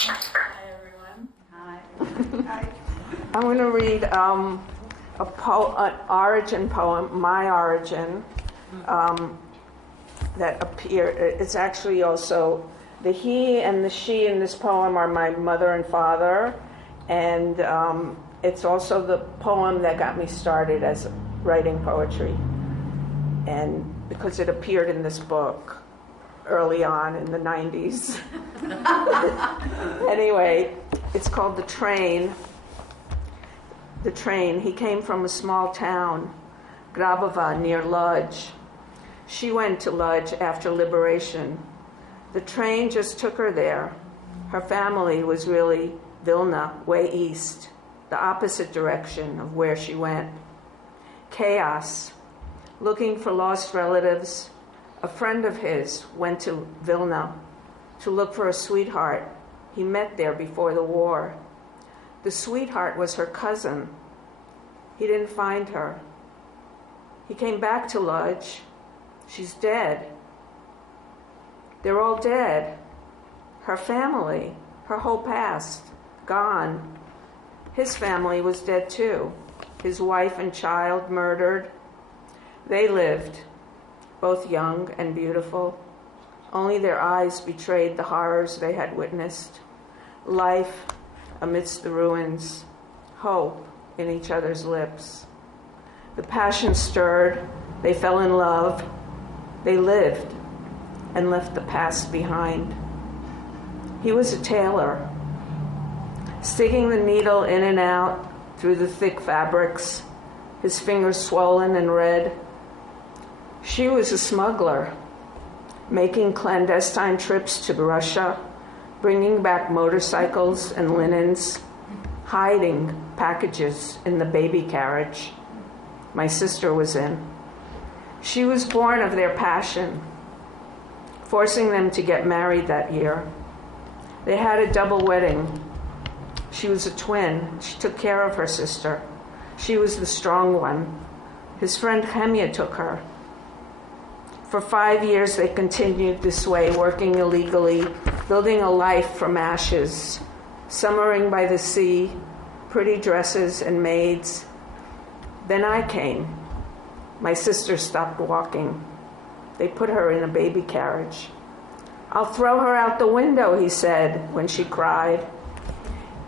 Hi, everyone. Hi. I'm going to read an origin poem, My Origin, that appear. It's actually also the he and the she in this poem are my mother and father, and it's also the poem that got me started as writing poetry, and because it appeared in this book early on in the 90s. Anyway, it's called The Train. The Train. He came from a small town, Grabova, near Lodz. She went to Lodz after liberation. The train just took her there. Her family was really Vilna, way east, the opposite direction of where she went. Chaos. Looking for lost relatives, a friend of his went to Vilna to look for a sweetheart he met there before the war. The sweetheart was her cousin. He didn't find her. He came back to Lodz. She's dead. They're all dead. Her family, her whole past, gone. His family was dead too. His wife and child murdered. They lived, both young and beautiful. Only their eyes betrayed the horrors they had witnessed. Life amidst the ruins, hope in each other's lips. The passion stirred, they fell in love, they lived and left the past behind. He was a tailor, sticking the needle in and out through the thick fabrics, his fingers swollen and red. She was a smuggler, making clandestine trips to Russia, bringing back motorcycles and linens, hiding packages in the baby carriage my sister was in. She was born of their passion, forcing them to get married that year. They had a double wedding. She was a twin. She took care of her sister. She was the strong one. His friend Chemia took her. For 5 years, they continued this way, working illegally, building a life from ashes, summering by the sea, pretty dresses and maids. Then I came. My sister stopped walking. They put her in a baby carriage. "I'll throw her out the window," he said when she cried.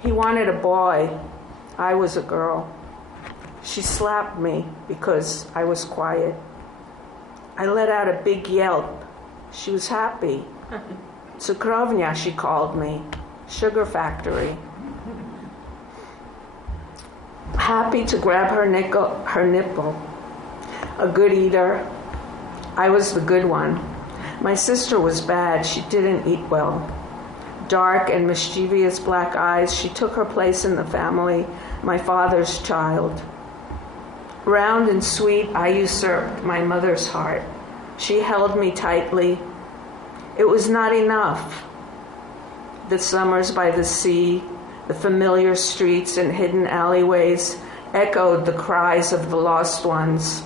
He wanted a boy. I was a girl. She slapped me because I was quiet. I let out a big yelp. She was happy. Cukrovnya, she called me. Sugar factory. Happy to grab her nipple. A good eater. I was the good one. My sister was bad. She didn't eat well. Dark and mischievous black eyes. She took her place in the family, my father's child. Round and sweet, I usurped my mother's heart. She held me tightly. It was not enough. The summers by the sea, the familiar streets and hidden alleyways echoed the cries of the lost ones.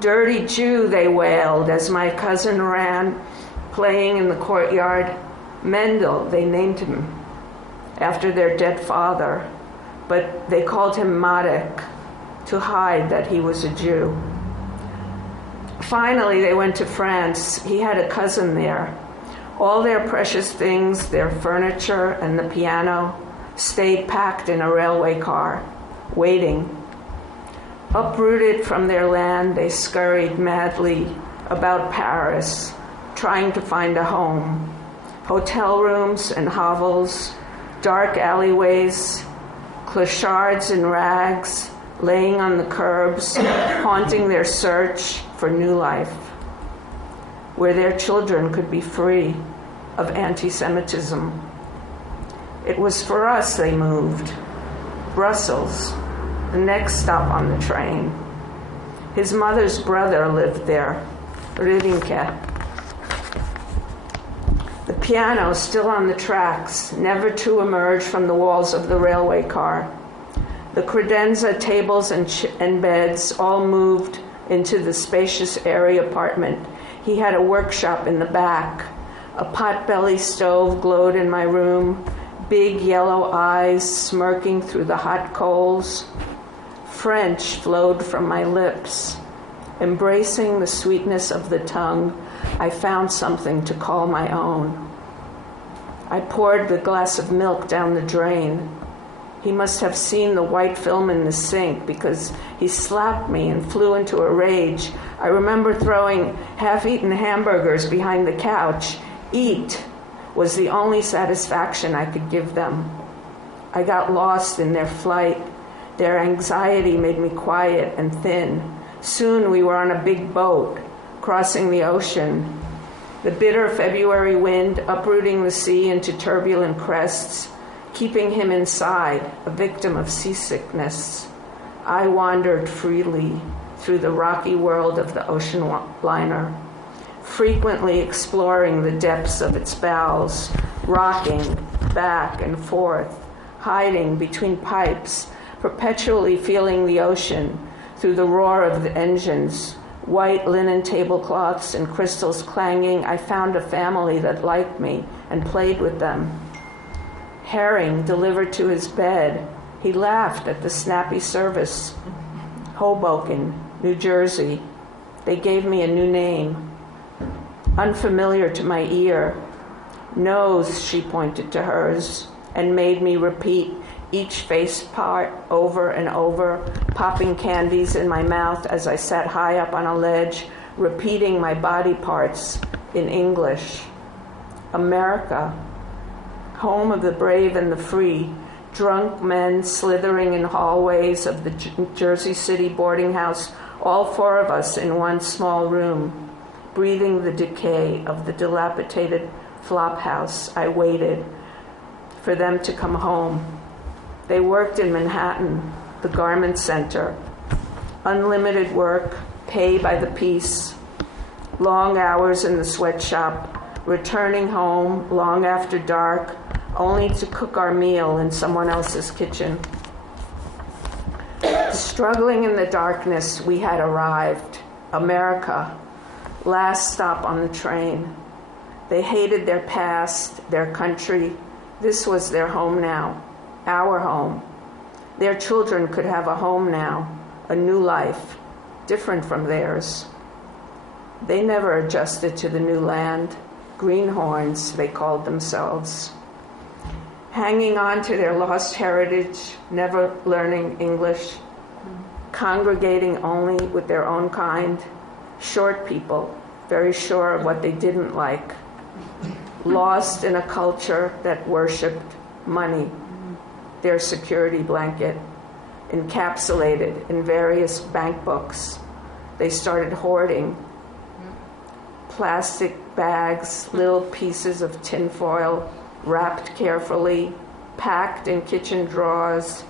"Dirty Jew," they wailed as my cousin ran, playing in the courtyard. Mendel, they named him after their dead father, but they called him Marek to hide that he was a Jew. Finally, they went to France. He had a cousin there. All their precious things, their furniture and the piano, stayed packed in a railway car, waiting. Uprooted from their land, they scurried madly about Paris, trying to find a home. Hotel rooms and hovels, dark alleyways, clochards in rags, laying on the curbs, haunting their search for new life, where their children could be free of anti-Semitism. It was for us they moved. Brussels, the next stop on the train. His mother's brother lived there, Ridinke. The piano still on the tracks, never to emerge from the walls of the railway car. The credenza tables and beds all moved into the spacious airy apartment. He had a workshop in the back. A potbelly stove glowed in my room, big yellow eyes smirking through the hot coals. French flowed from my lips. Embracing the sweetness of the tongue, I found something to call my own. I poured the glass of milk down the drain. He must have seen the white film in the sink because he slapped me and flew into a rage. I remember throwing half-eaten hamburgers behind the couch. Eat was the only satisfaction I could give them. I got lost in their flight. Their anxiety made me quiet and thin. Soon we were on a big boat, crossing the ocean. The bitter February wind uprooting the sea into turbulent crests, keeping him inside, a victim of seasickness. I wandered freely through the rocky world of the ocean liner, frequently exploring the depths of its bowels, rocking back and forth, hiding between pipes, perpetually feeling the ocean through the roar of the engines, white linen tablecloths and crystals clanging. I found a family that liked me and played with them. Herring delivered to his bed. He laughed at the snappy service. Hoboken, New Jersey. They gave me a new name, unfamiliar to my ear. Nose, she pointed to hers, and made me repeat each face part over and over, popping candies in my mouth as I sat high up on a ledge, repeating my body parts in English. America, home of the brave and the free, drunk men slithering in hallways of the Jersey City boarding house, all four of us in one small room, breathing the decay of the dilapidated flop house. I waited for them to come home. They worked in Manhattan, the garment center. Unlimited work, pay by the piece. Long hours in the sweatshop, returning home long after dark, only to cook our meal in someone else's kitchen. Struggling in the darkness, we had arrived. America, last stop on the train. They hated their past, their country. This was their home now. Our home. Their children could have a home now, a new life, different from theirs. They never adjusted to the new land. Greenhorns, they called themselves. Hanging on to their lost heritage, never learning English, congregating only with their own kind, short people, very sure of what they didn't like, lost in a culture that worshipped money, their security blanket, encapsulated in various bank books. They started hoarding plastic bags, little pieces of tinfoil, wrapped carefully, packed in kitchen drawers,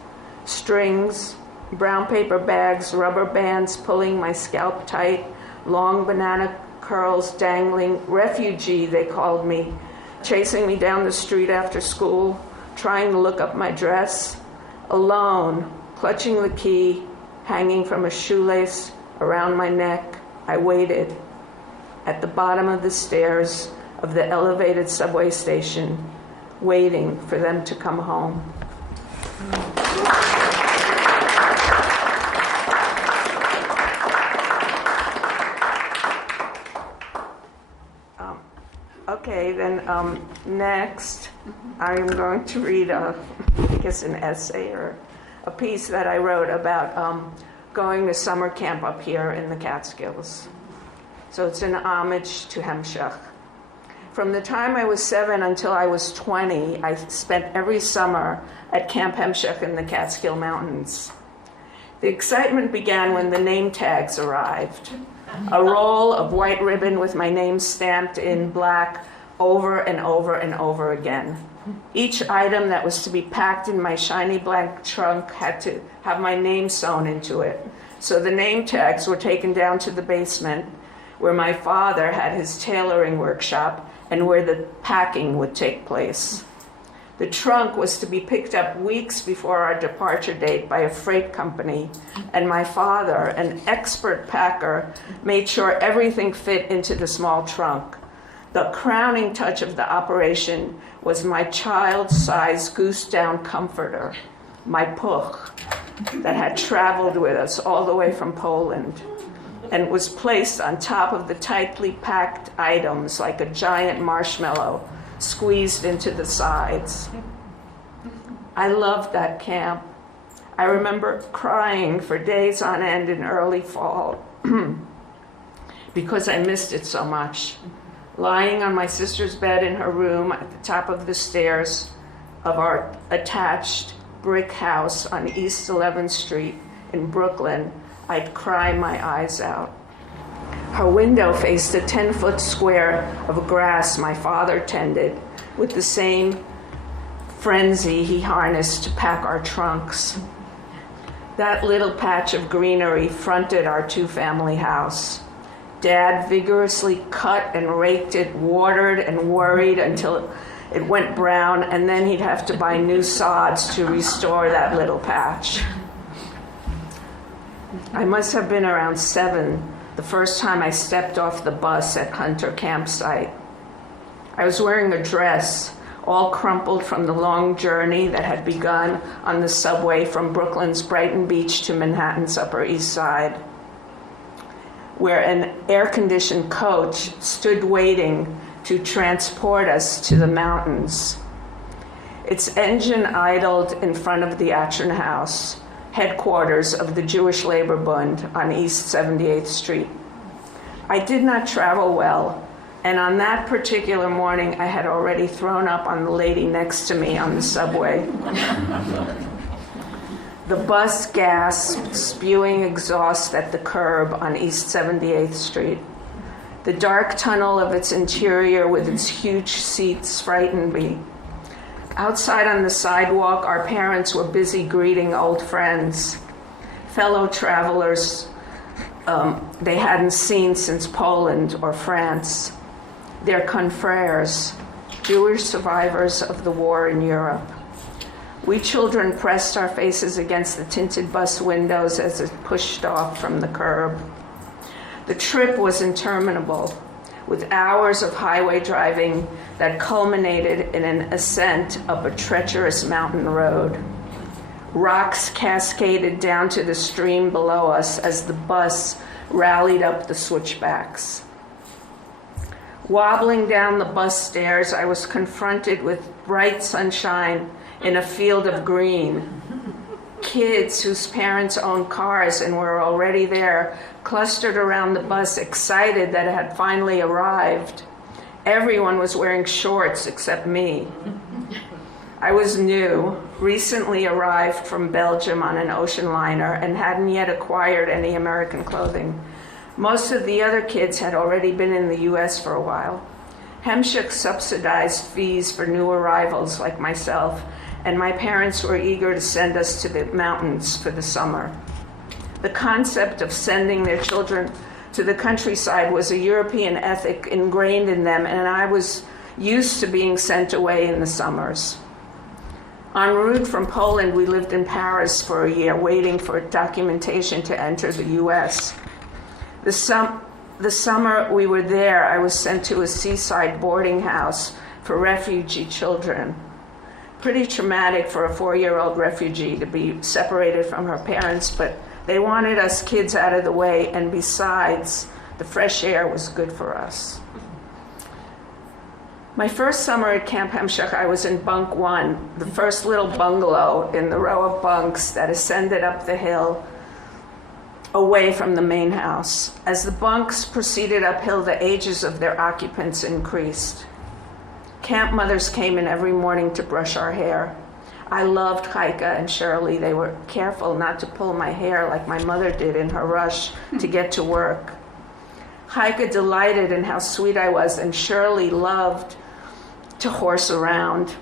strings, brown paper bags, rubber bands pulling my scalp tight, long banana curls dangling. Refugee, they called me, chasing me down the street after school, trying to look up my dress, alone, clutching the key, hanging from a shoelace around my neck. I waited at the bottom of the stairs of the elevated subway station, waiting for them to come home. Okay, then next I'm going to read I guess an essay or a piece that I wrote about going to summer camp up here in the Catskills. So it's an homage to Hemshech. From the time I was 7 until I was 20, I spent every summer at Camp Hemshech in the Catskill Mountains. The excitement began when the name tags arrived. A roll of white ribbon with my name stamped in black over and over and over again. Each item that was to be packed in my shiny black trunk had to have my name sewn into it. So the name tags were taken down to the basement where my father had his tailoring workshop and where the packing would take place. The trunk was to be picked up weeks before our departure date by a freight company, and my father, an expert packer, made sure everything fit into the small trunk. The crowning touch of the operation was my child-sized goose-down comforter, my puch, that had traveled with us all the way from Poland and was placed on top of the tightly packed items like a giant marshmallow squeezed into the sides. I loved that camp. I remember crying for days on end in early fall because I missed it so much. Lying on my sister's bed in her room at the top of the stairs of our attached brick house on East 11th Street in Brooklyn, I'd cry my eyes out. Her window faced a 10-foot square of grass my father tended with the same frenzy he harnessed to pack our trunks. That little patch of greenery fronted our two-family house. Dad vigorously cut and raked it, watered and worried until it went brown, and then he'd have to buy new sods to restore that little patch. I must have been around 7 the first time I stepped off the bus at Hunter campsite. I was wearing a dress, all crumpled from the long journey that had begun on the subway from Brooklyn's Brighton Beach to Manhattan's Upper East Side, where an air-conditioned coach stood waiting to transport us to the mountains. Its engine idled in front of the Atchern House, headquarters of the Jewish Labor Bund on East 78th Street. I did not travel well, and on that particular morning, I had already thrown up on the lady next to me on the subway. The bus gasped, spewing exhaust at the curb on East 78th Street. The dark tunnel of its interior with its huge seats frightened me. Outside on the sidewalk, our parents were busy greeting old friends, fellow travelers they hadn't seen since Poland or France, their confreres, Jewish survivors of the war in Europe. We children pressed our faces against the tinted bus windows as it pushed off from the curb. The trip was interminable, with hours of highway driving that culminated in an ascent up a treacherous mountain road. Rocks cascaded down to the stream below us as the bus rallied up the switchbacks. Wobbling down the bus stairs, I was confronted with bright sunshine in a field of green. Kids whose parents owned cars and were already there clustered around the bus, excited that it had finally arrived. Everyone was wearing shorts except me. I was new, recently arrived from Belgium on an ocean liner, and hadn't yet acquired any American clothing. Most of the other kids had already been in the US for a while. Hemshik subsidized fees for new arrivals like myself, and my parents were eager to send us to the mountains for the summer. The concept of sending their children to the countryside was a European ethic ingrained in them, and I was used to being sent away in the summers. En route from Poland, we lived in Paris for a year, waiting for documentation to enter the US. The summer we were there, I was sent to a seaside boarding house for refugee children. Pretty traumatic for a 4-year-old refugee to be separated from her parents, but they wanted us kids out of the way, and besides, the fresh air was good for us. My first summer at Camp Hemshek, I was in bunk 1, the first little bungalow in the row of bunks that ascended up the hill away from the main house. As the bunks proceeded uphill, the ages of their occupants increased. Camp mothers came in every morning to brush our hair. I loved Heike and Shirley. They were careful not to pull my hair like my mother did in her rush to get to work. Heike delighted in how sweet I was, and Shirley loved to horse around.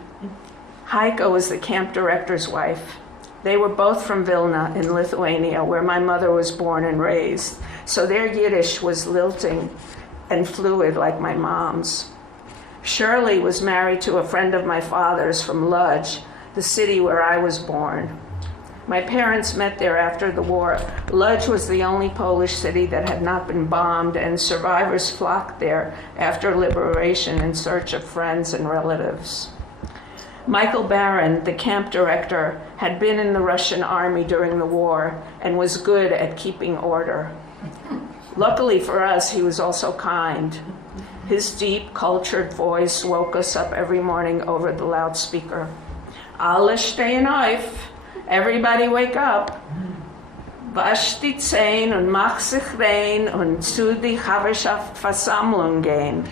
Heike was the camp director's wife. They were both from Vilna in Lithuania, where my mother was born and raised, so their Yiddish was lilting and fluid like my mom's. Shirley was married to a friend of my father's from Lodz, the city where I was born. My parents met there after the war. Lodz was the only Polish city that had not been bombed, and survivors flocked there after liberation in search of friends and relatives. Michael Baron, the camp director, had been in the Russian army during the war and was good at keeping order. Luckily for us, he was also kind. His deep, cultured voice woke us up every morning over the loudspeaker. Alle stehen auf. Everybody wake up. Wasch die Zähne und mach sich rein und zu die Haverschaft-Versammlung gehen.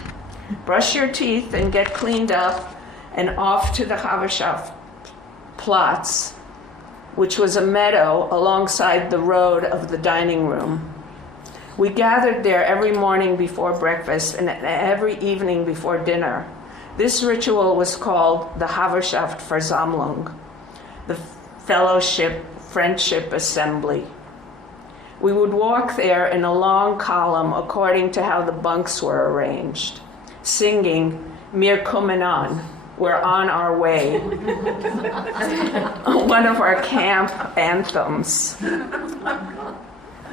Brush your teeth and get cleaned up and off to the Haverschaft-Platz, which was a meadow alongside the road of the dining room. We gathered there every morning before breakfast and every evening before dinner. This ritual was called the Haverschaft-Versammlung, the Fellowship Friendship Assembly. We would walk there in a long column according to how the bunks were arranged, singing "Wir kommen an," we're on our way, one of our camp anthems.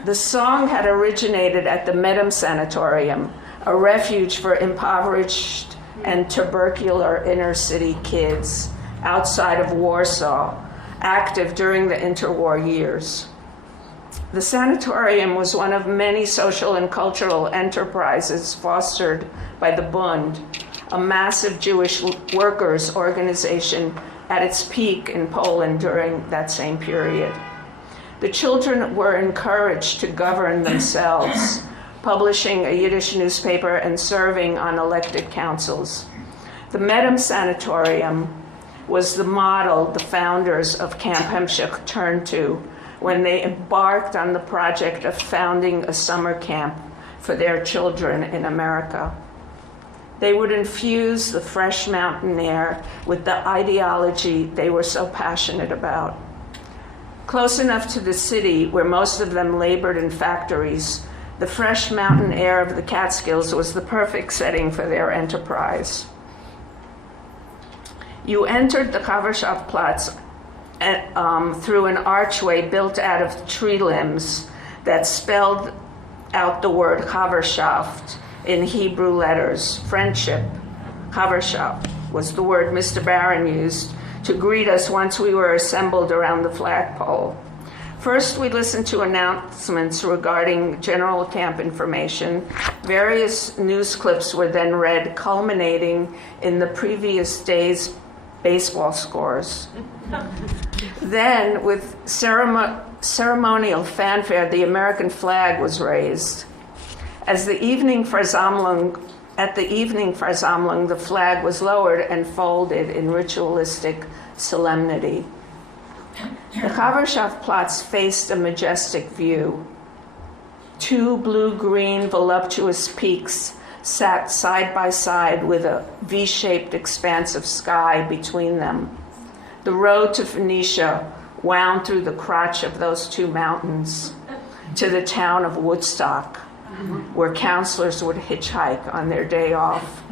The song had originated at the Medem Sanatorium, a refuge for impoverished and tubercular inner city kids outside of Warsaw, active during the interwar years. The sanatorium was one of many social and cultural enterprises fostered by the Bund, a massive Jewish workers' organization at its peak in Poland during that same period. The children were encouraged to govern themselves, publishing a Yiddish newspaper and serving on elected councils. The Medem Sanatorium was the model the founders of Camp Hemshech turned to when they embarked on the project of founding a summer camp for their children in America. They would infuse the fresh mountain air with the ideology they were so passionate about. Close enough to the city, where most of them labored in factories, the fresh mountain air of the Catskills was the perfect setting for their enterprise. You entered the Haverschaftplatz through an archway built out of tree limbs that spelled out the word Haverschaft in Hebrew letters. Friendship. Haverschaft was the word Mr. Barron used to greet us once we were assembled around the flagpole. First, we listened to announcements regarding general camp information. Various news clips were then read, culminating in the previous day's baseball scores. Then, with ceremonial fanfare, the American flag was raised. At the evening Versammlung, the flag was lowered and folded in ritualistic solemnity. The Haverschaftplatz faced a majestic view. Two blue-green voluptuous peaks sat side by side with a V-shaped expanse of sky between them. The road to Phoenicia wound through the crotch of those two mountains to the town of Woodstock, where counselors would hitchhike on their day off.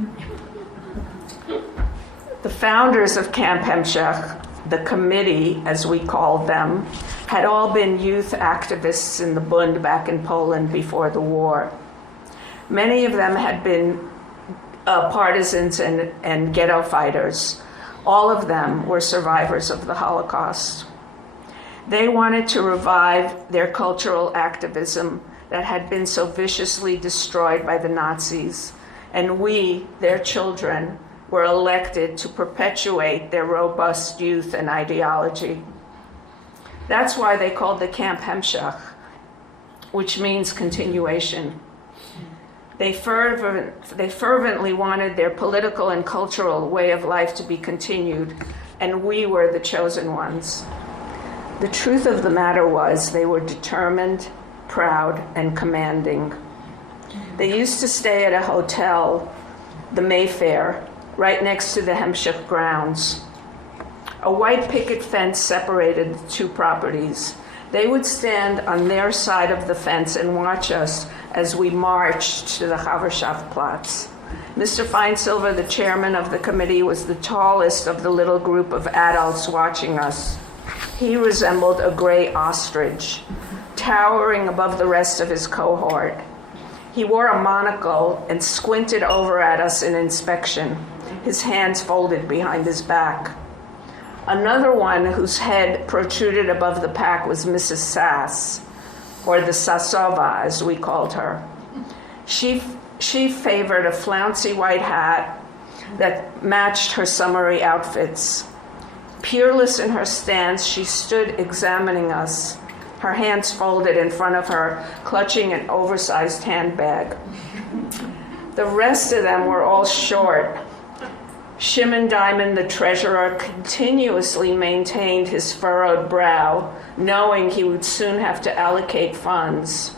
The founders of Camp Hemshech, the committee, as we called them, had all been youth activists in the Bund back in Poland before the war. Many of them had been partisans and ghetto fighters. All of them were survivors of the Holocaust. They wanted to revive their cultural activism that had been so viciously destroyed by the Nazis, and we, their children, were elected to perpetuate their robust youth and ideology. That's why they called the camp Hemshech, which means continuation. They fervently wanted their political and cultural way of life to be continued, and we were the chosen ones. The truth of the matter was they were determined, proud, and commanding. They used to stay at a hotel, the Mayfair, right next to the Hemshech grounds. A white picket fence separated the two properties. They would stand on their side of the fence and watch us as we marched to the Haverschaftplatz. Mr. Feinsilver, the chairman of the committee, was the tallest of the little group of adults watching us. He resembled a gray ostrich, towering above the rest of his cohort. He wore a monocle and squinted over at us in inspection, his hands folded behind his back. Another one whose head protruded above the pack was Mrs. Sass, or the Sasova, as we called her. She favored a flouncy white hat that matched her summery outfits. Peerless in her stance, she stood examining us, her hands folded in front of her, clutching an oversized handbag. The rest of them were all short. Shimon Diamond, the treasurer, continuously maintained his furrowed brow, knowing he would soon have to allocate funds.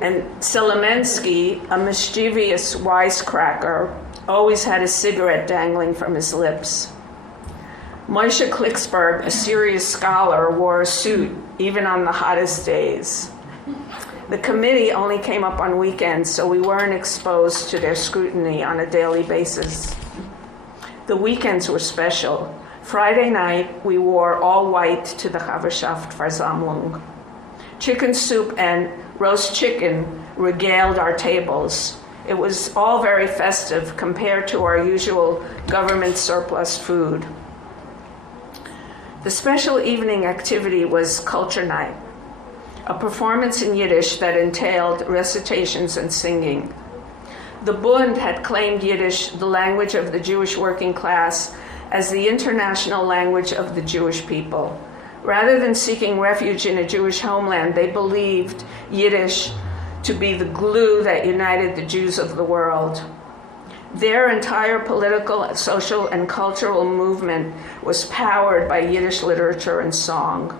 And Solomensky, a mischievous wisecracker, always had a cigarette dangling from his lips. Moshe Klicksberg, a serious scholar, wore a suit even on the hottest days. The committee only came up on weekends, so we weren't exposed to their scrutiny on a daily basis. The weekends were special. Friday night, we wore all white to the Versammlung. Chicken soup and roast chicken regaled our tables. It was all very festive compared to our usual government surplus food. The special evening activity was Culture Night, a performance in Yiddish that entailed recitations and singing. The Bund had claimed Yiddish, the language of the Jewish working class, as the international language of the Jewish people. Rather than seeking refuge in a Jewish homeland, they believed Yiddish to be the glue that united the Jews of the world. Their entire political, social, and cultural movement was powered by Yiddish literature and song.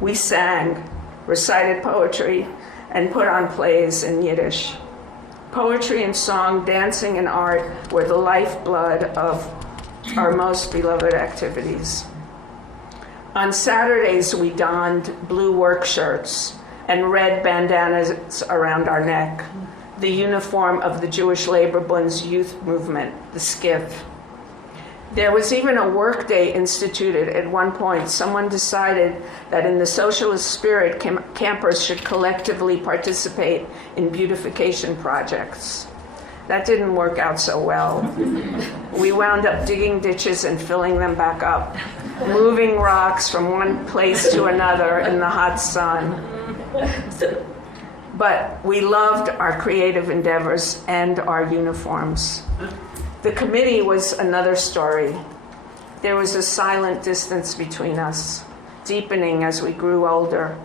We sang, recited poetry, and put on plays in Yiddish. Poetry and song, dancing and art were the lifeblood of our most beloved activities. On Saturdays, we donned blue work shirts and red bandanas around our neck, the uniform of the Jewish Labor Bund's youth movement, the SCIF. There was even a work day instituted at one point. Someone decided that in the socialist spirit, campers should collectively participate in beautification projects. That didn't work out so well. We wound up digging ditches and filling them back up, moving rocks from one place to another in the hot sun. But we loved our creative endeavors and our uniforms. The committee was another story. There was a silent distance between us, deepening as we grew older.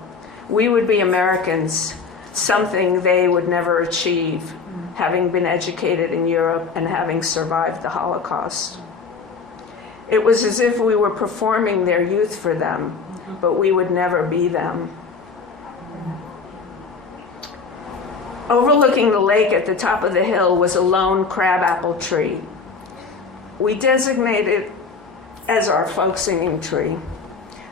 We would be Americans, something they would never achieve, having been educated in Europe and having survived the Holocaust. It was as if we were performing their youth for them, but we would never be them. Overlooking the lake at the top of the hill was a lone crabapple tree. We designated it as our folk singing tree.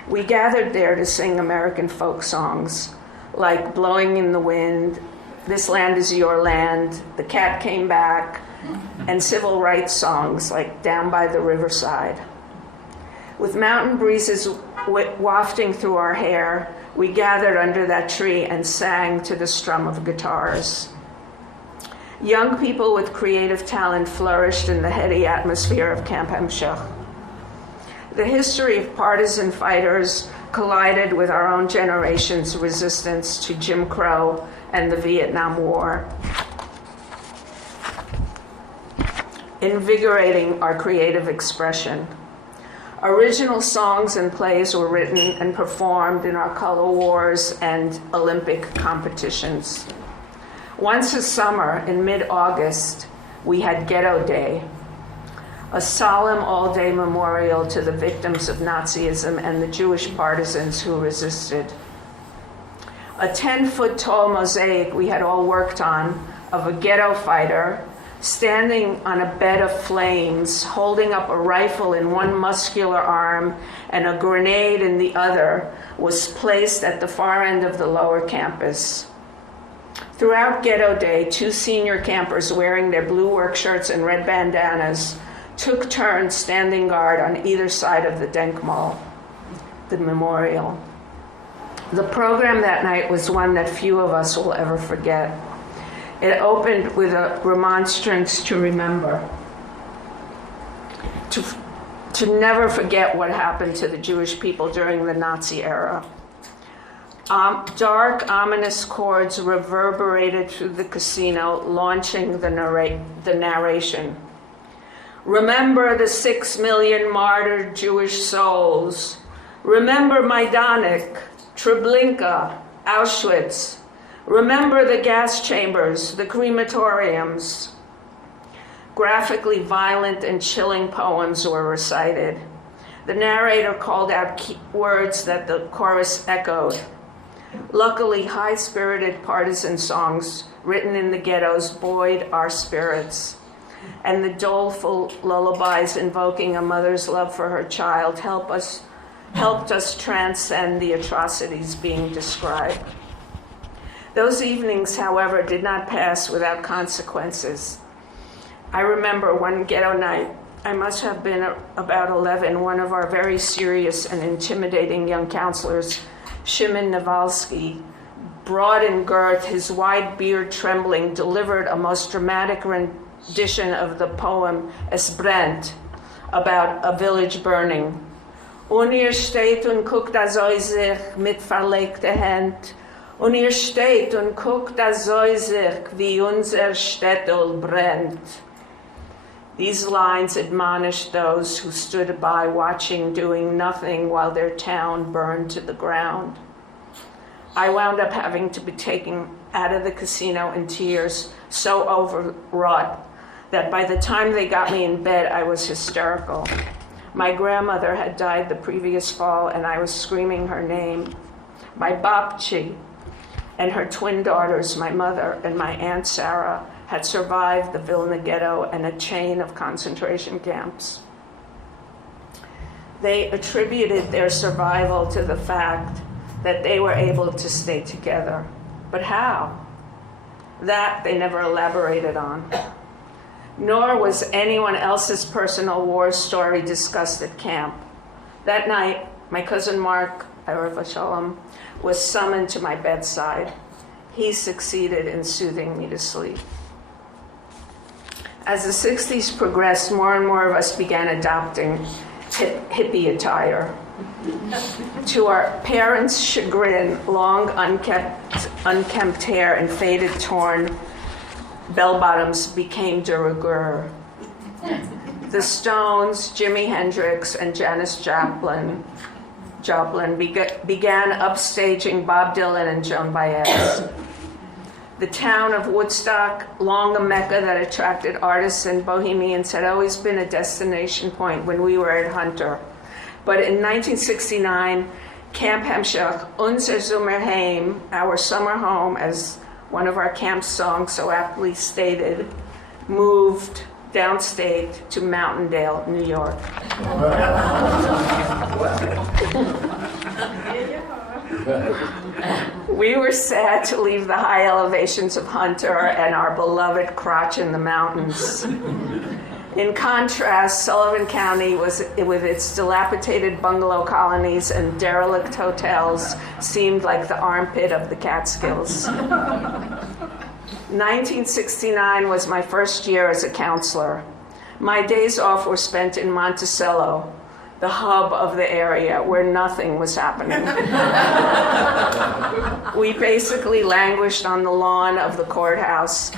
We gathered there to sing American folk songs like Blowing in the Wind, This Land is Your Land, The Cat Came Back, and civil rights songs like Down by the Riverside. With mountain breezes wafting through our hair, we gathered under that tree and sang to the strum of guitars. Young people with creative talent flourished in the heady atmosphere of Camp Hemshech. The history of partisan fighters collided with our own generation's resistance to Jim Crow and the Vietnam War, invigorating our creative expression. Original songs and plays were written and performed in our color wars and Olympic competitions. Once a summer, in mid-August, we had Ghetto Day, a solemn all-day memorial to the victims of Nazism and the Jewish partisans who resisted. A 10-foot tall mosaic we had all worked on of a ghetto fighter standing on a bed of flames, holding up a rifle in one muscular arm and a grenade in the other, was placed at the far end of the lower campus. Throughout Ghetto Day, 2 senior campers wearing their blue work shirts and red bandanas took turns standing guard on either side of the Denkmal. the memorial. The program that night was one that few of us will ever forget. It opened with a remonstrance to remember, to never forget what happened to the Jewish people during the Nazi era. Dark, ominous chords reverberated through the casino, launching the narration. Remember the 6 million martyred Jewish souls. Remember Majdanek, Treblinka, Auschwitz. Remember the gas chambers, the crematoriums. Graphically violent and chilling poems were recited. The narrator called out words that the chorus echoed. Luckily, high-spirited partisan songs written in the ghettos buoyed our spirits, and the doleful lullabies invoking a mother's love for her child helped us transcend the atrocities being described. Those evenings, however, did not pass without consequences. I remember one ghetto night, I must have been about 11, one of our very serious and intimidating young counselors, Shimon Mniewski, broad in girth, his wide beard trembling, delivered a most dramatic rendition of the poem Es brennt, about a village burning. Und ihr steht und guckt da so sich mit verlegter Hand. Und ihr steht und guckt da so sich, wie unser Städtel brennt. These lines admonished those who stood by watching, doing nothing while their town burned to the ground. I wound up having to be taken out of the casino in tears, so overwrought that by the time they got me in bed, I was hysterical. My grandmother had died the previous fall, and I was screaming her name. My babchi and her twin daughters, my mother and my Aunt Sarah, had survived the Vilna ghetto and a chain of concentration camps. They attributed their survival to the fact that they were able to stay together. But how? That they never elaborated on. Nor was anyone else's personal war story discussed at camp. That night, my cousin Mark, Erev Shalom, was summoned to my bedside. He succeeded in soothing me to sleep. As the 60s progressed, more and more of us began adopting hippie attire. To our parents' chagrin, long unkempt hair and faded, torn bell-bottoms became de rigueur. The Stones, Jimi Hendrix, and Janis Joplin began upstaging Bob Dylan and Joan Baez. The town of Woodstock, long a mecca that attracted artists and bohemians, had always been a destination point when we were at Hunter. But in 1969, Camp Hemshech, Unser Sommerheim, our summer home, as one of our camp songs so aptly stated, moved downstate to Mountaindale, New York. We were sad to leave the high elevations of Hunter and our beloved crotch in the mountains. In contrast, Sullivan County, with its dilapidated bungalow colonies and derelict hotels, seemed like the armpit of the Catskills. 1969 was my first year as a counselor. My days off were spent in Monticello, the hub of the area where nothing was happening. We basically languished on the lawn of the courthouse.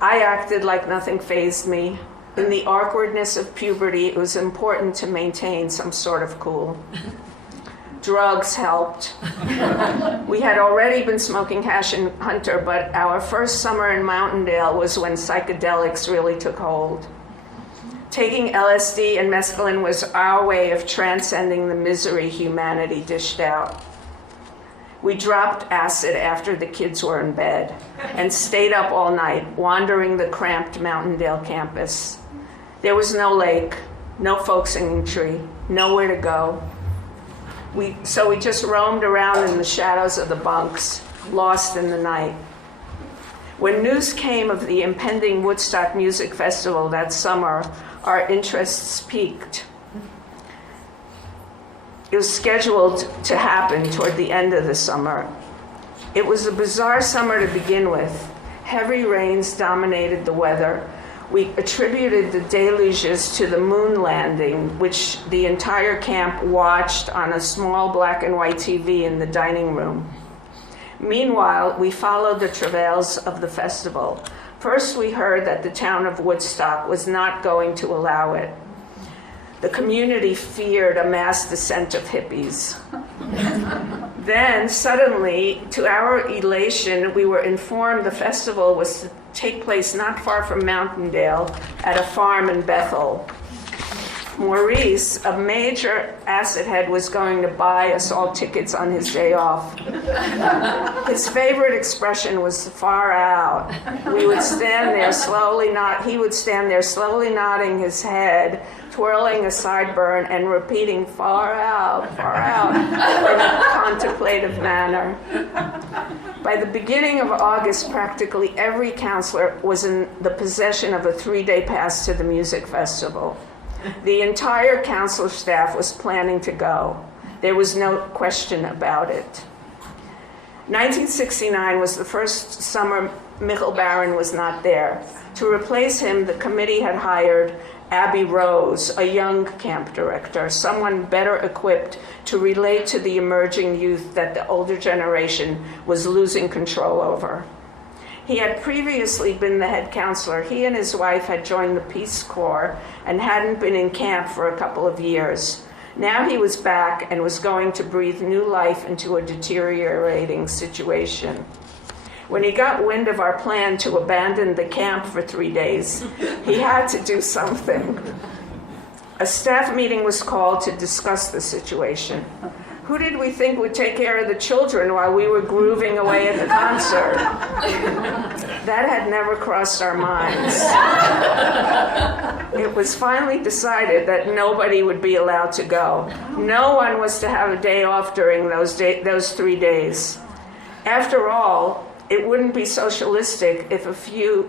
I acted like nothing fazed me. In the awkwardness of puberty, it was important to maintain some sort of cool. Drugs helped. We had already been smoking hash in Hunter, but our first summer in Mountaindale was when psychedelics really took hold. Taking LSD and mescaline was our way of transcending the misery humanity dished out. We dropped acid after the kids were in bed and stayed up all night, wandering the cramped Mountaindale campus. There was no lake, no folk singing tree, nowhere to go. So we just roamed around in the shadows of the bunks, lost in the night. When news came of the impending Woodstock Music Festival that summer, our interests peaked. It was scheduled to happen toward the end of the summer. It was a bizarre summer to begin with. Heavy rains dominated the weather. We attributed the deluges to the moon landing, which the entire camp watched on a small black and white TV in the dining room. Meanwhile, we followed the travails of the festival. First, we heard that the town of Woodstock was not going to allow it. The community feared a mass descent of hippies. Then, suddenly, to our elation, we were informed the festival was to take place not far from Mountaindale at a farm in Bethel. Maurice, a major acid head, was going to buy us all tickets on his day off. His favorite expression was "far out." He would stand there slowly nodding his head, twirling a sideburn, and repeating "far out," in a contemplative manner. By the beginning of August, practically every counselor was in the possession of a 3-day pass to the music festival. The entire council staff was planning to go. There was no question about it. 1969 was the first summer Michael Barron was not there. To replace him, the committee had hired Abby Rose, a young camp director, someone better equipped to relate to the emerging youth that the older generation was losing control over. He had previously been the head counselor. He and his wife had joined the Peace Corps and hadn't been in camp for a couple of years. Now he was back and was going to breathe new life into a deteriorating situation. When he got wind of our plan to abandon the camp for 3 days, he had to do something. A staff meeting was called to discuss the situation. Who did we think would take care of the children while we were grooving away at the concert? That had never crossed our minds. It was finally decided that nobody would be allowed to go. No one was to have a day off during those 3 days. After all, it wouldn't be socialistic if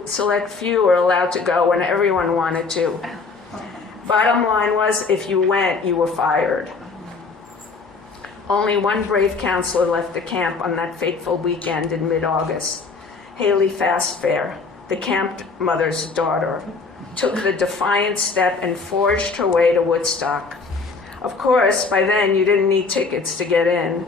select few were allowed to go when everyone wanted to. Bottom line was, if you went, you were fired. Only one brave counselor left the camp on that fateful weekend in mid-August. Haley Fastfair, the camp mother's daughter, took the defiant step and forged her way to Woodstock. Of course, by then you didn't need tickets to get in.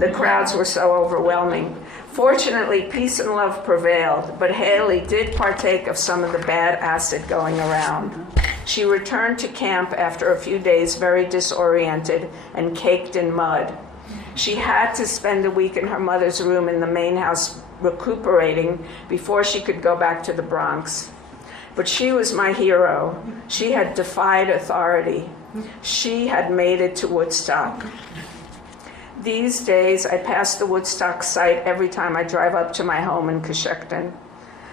The crowds were so overwhelming. Fortunately, peace and love prevailed, but Haley did partake of some of the bad acid going around. She returned to camp after a few days very disoriented and caked in mud. She had to spend a week in her mother's room in the main house recuperating before she could go back to the Bronx. But she was my hero. She had defied authority. She had made it to Woodstock. These days, I pass the Woodstock site every time I drive up to my home in Coshocton.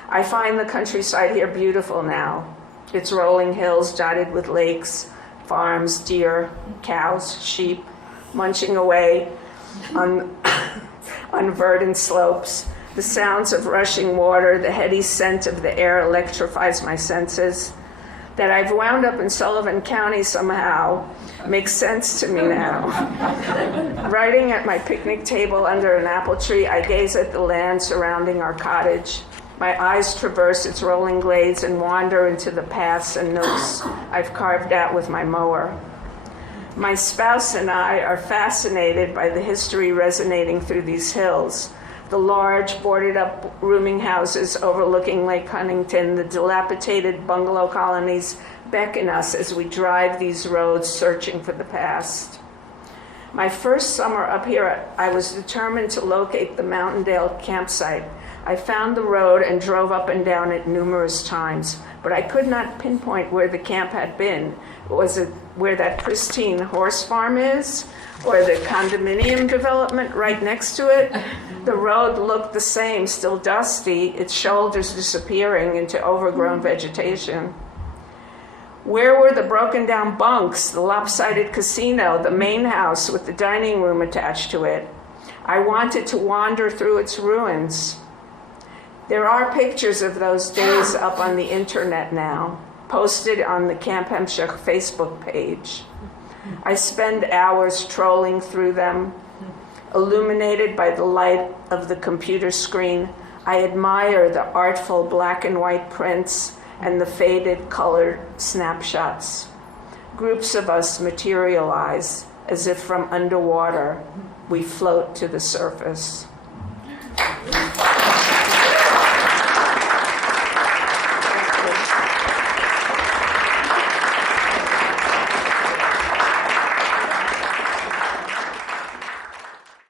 I find the countryside here beautiful now. Its rolling hills dotted with lakes, farms, deer, cows, sheep, munching away on verdant slopes. The sounds of rushing water, the heady scent of the air electrifies my senses. That I've wound up in Sullivan County somehow makes sense to me now. Riding at my picnic table under an apple tree, I gaze at the land surrounding our cottage. My eyes traverse its rolling glades and wander into the paths and nooks I've carved out with my mower. My spouse and I are fascinated by the history resonating through these hills. The large, boarded-up rooming houses overlooking Lake Huntington, the dilapidated bungalow colonies beckon us as we drive these roads searching for the past. My first summer up here, I was determined to locate the Mountaindale campsite. I found the road and drove up and down it numerous times, but I could not pinpoint where the camp had been. Was it where that pristine horse farm is? Or the condominium development right next to it? The road looked the same, still dusty, its shoulders disappearing into overgrown vegetation. Where were the broken down bunks, the lopsided casino, the main house with the dining room attached to it? I wanted to wander through its ruins. There are pictures of those days up on the internet now, posted on the Camp Hampshire Facebook page. I spend hours trolling through them. Illuminated by the light of the computer screen, I admire the artful black and white prints and the faded colored snapshots. Groups of us materialize as if from underwater. We float to the surface.